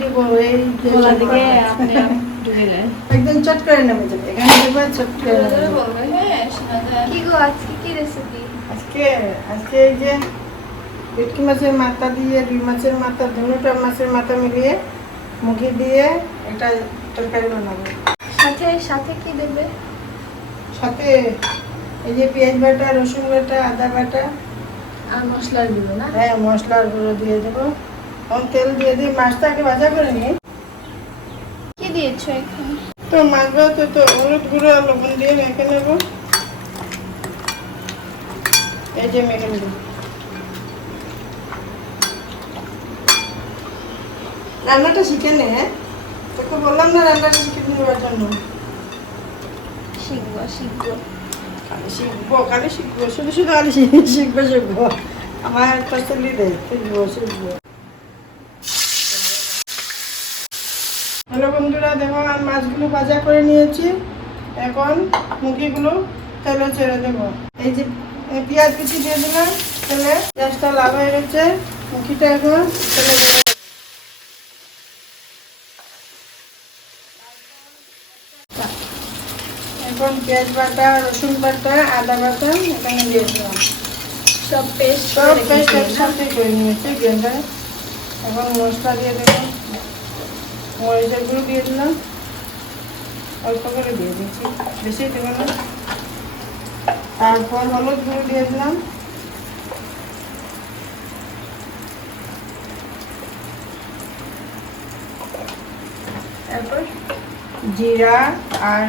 দিব এই গলা দিকে আপনি ঢুকে যায় একদম চট করে নেমে যাবে এখানে দেবো চট করে নেমে যাবে। বলবে হ্যাঁ শোনা যায় কি গো আজকে কি রেসিপি আজকে এই যে ভেটকি মাছের মাথা দিয়ে রুই মাছের মাথা দুটো মাছের মাথা মিলিয়ে মুখি দিয়ে একটা তরকারি বানাবো। সাথে সাথে কি দেবে সাথে এই যে পেঁয়াজ বাটা রসুন বাটা আদা বাটা আর মশলার গুলো না হ্যাঁ মশলার গুঁড়ো দিয়ে দেবো এবং তেল দিয়ে দিই মাছটাকে ভাজা করে নিই। কি দিয়েছো এখানে তো মাছ ভাজতে তো হলুদ গুঁড়ো আর লবণ দিয়ে মেখে নেব। এই যে মেখে নেব। রান্নাটা শিখে নে হ্যাঁ তোকে বললাম না রান্নাটা শিখে নেওয়ার জন্য। শিখবো খালি শিখবো শুধু শুধু খালি শিখবো আমার তসলি দে শিখবো। হ্যালো বন্ধুরা দেখো আমি মাছগুলো ভাজা করে নিয়েছি এখন মুরগিগুলো তেলে ছেড়ে দেবো। এই যে পেঁয়াজ কুচি দিয়ে দিলাম তেলে পেঁয়াজটা লাল হয়ে গেছে মুরগিটা এখন তেলে দেবো। এখন পেঁয়াজ বাটা রসুন বাটা আদা বাটা এখানে দিয়ে দিলাম সব পেস্ট সব পেস্ট একসাথে করে নিয়েছি গ্রাইন্ডারে। এখন মশলা দিয়ে দেবো মরিচের গুঁড়ো দিয়ে দিলাম অল্প করে দিয়ে দিচ্ছি বেশি দেবো না। তারপর হলুদ গুঁড়ো দিয়ে দিলাম তারপর জিরা আর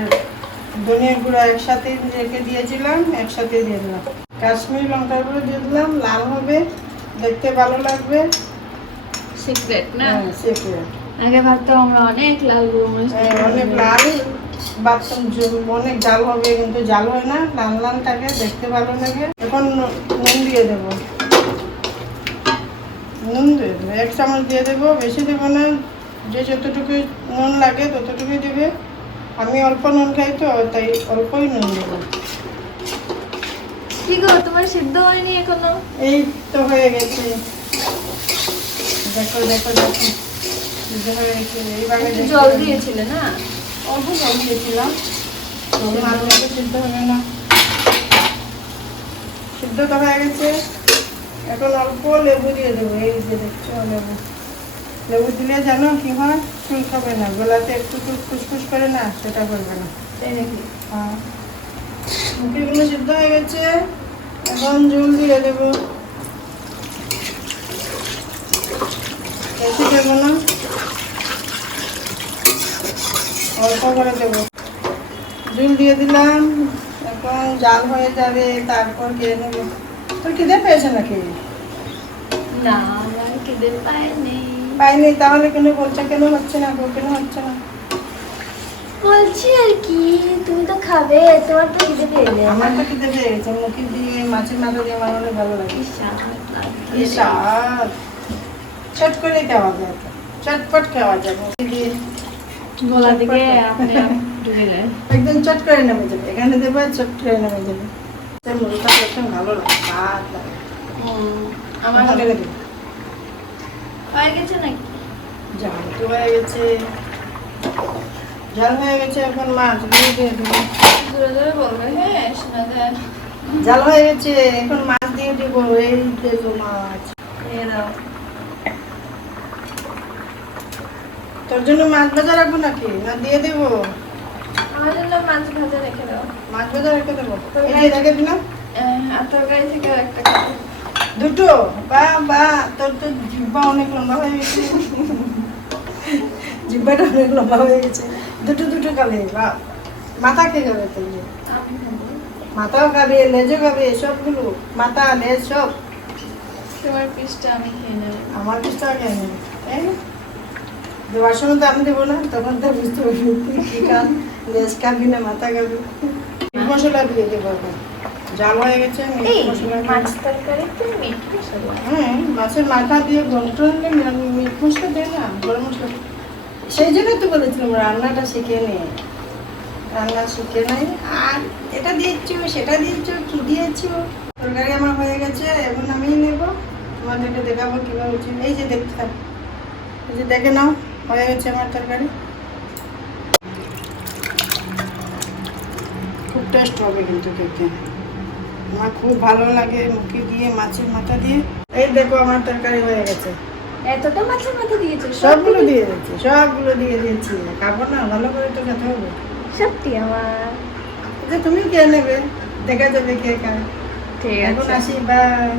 ধনিয়া গুঁড়ো একসাথে রেখে দিয়েছিলাম একসাথে দিয়ে দিলাম। কাশ্মীরি লঙ্কার গুঁড়ো দিয়ে দিলাম লাল হবে দেখতে ভালো লাগবে। সিক্রেট না সিক্রেট আগে ভাবতাম আমরা অনেক লাল গরম অনেক লাল বাথরুম অনেক জাল হবে কিন্তু জাল হয় না লাল লাল থাকে দেখতে ভালো লাগে। এখন নুন দিয়ে দেবো এক চামচ দিয়ে দেবো বেশি দেবো না যে যতটুকু নুন লাগে ততটুকুই দেবে। আমি অল্প নুন খাই তো তাই অল্পই নুন দেবো। কি গো তোমার সিদ্ধ হয়নি এখনো এই তো হয়ে গেছে দেখো দেখো দেখো সিদ্ধ হয়ে গেছে। এইভাবে জল দিয়েছিলে না অল্প জল দিয়েছিলাম আলু তো সিদ্ধ হবে না সিদ্ধ তো হয়ে গেছে। এখন অল্প লেবু দিয়ে দেবো এই যে দেখছো লেবু দিলে জানো কি হয় চুল খাবে না গলাতে একটু ফুসফুস করে না সেটা করবে না। তাই নাকি হ্যাঁ মুরগিগুলো সিদ্ধ হয়ে গেছে এখন ঝোল দিয়ে দেবো বেশি দেবো না অল্প করে দেবো। ঝোল দিয়ে দিলাম এখন জাল হয়ে যাবে তারপর খেয়ে নেবো। তোর খিদে পেয়েছে নাকি না আমার খিদে পায়নি পাইনি তাহলে কেন বলছে কেন হচ্ছে না কেন হচ্ছে না বলছি আর কি তুমি তো খাবে তোমার তো খিদে পেয়ে যাবে আমার তো খিদে পেয়ে গেছে মুখে দিয়ে মাছের মাথা দিয়ে আমার অনেক ভালো লাগে। চট করে খাওয়া যায় চটপট খাওয়া যায় মুখে দিয়ে গলা দিকে আপনি ঢুকে যায় একদম চট করে নেমে যাবে এখানে দেবো চট করে নেমে যাবে। মুড়িটা একদম ভালো লাগে ভাত লাগে আমার ভালো লাগে। হয়ে গেছে নাকি জাল তো হয়ে গেছে জাল হয়ে গেছে এখন মাছগুলো দিয়ে দেবো। জোরে জোরে বলবে হ্যাঁ শোনা যায় জাল হয়ে গেছে এখন মাছ দিয়ে দেবো এই দেবো মাছ দিয়ে দাও তোর জন্য মাছ ভাজা রাখবো নাকি না দিয়ে দেবো আমার জন্য মাছ ভাজা রেখে দাও মাছ ভাজা রেখে দেবো এই যে রেখে দিলাম আর তরকারি থেকে একটা খাবো দুটো বা তোর তো জিব্বা অনেক লম্বা হয়ে গেছে জিব্বাটা অনেক লম্বা হয়ে গেছে দুটো খাবে বা মাথা খেয়ে যাবে তো আমি খাবো মাথাও খাবে লেজও খাবে সবগুলো মাথা লেজ সব তোমার পিসটা আমি খেয়ে নেব আমার কিছু আগে নেই দেওয়ার সময় তো আমি দেবো না তখন তো বুঝতে পারবি তুই কি খান লেজ খাবি না মাথা খাবি মিট মশলা দিয়ে দেবো এখন জাল হয়ে গেছে মিট মশলা মাছ তরকারিতে মিট মশলা হ্যাঁ মাছের মাথা দিয়ে ঘন্ট মিট মশলা দেয় না গরম মশলা সেই জন্যই তো বলেছিলাম রান্নাটা শিখে নে রান্না শিখে নাই আর এটা দিয়েছ সেটা দিয়েছ কি দিয়েছ। তরকারি আমার হয়ে গেছে এখন আমি নেব তোমাদেরকে দেখাবো কীভাবে হচ্ছে। এই যে দেখতে থাক এই যে দেখে নাও হয়ে গেছে আমার তরকারি। খুব টেস্ট হবে কিন্তু খেতে, আমার খুব ভালো লাগে মুখে দিয়ে মাছের মাথা দিয়ে। এই দেখো আমার তরকারি হয়ে গেছে, এতটা মাছের মাথা দিয়েছো? সবগুলো দিয়ে দিয়েছি, সবগুলো দিয়ে দিয়েছি। খাবো না, ভালো করে তো খেতে হবে। সত্যি আমার? যে তুমি খেয়ে নেবে, দেখা যাবে কে খায়। ঠিক এখন আছে। আসি, বাই।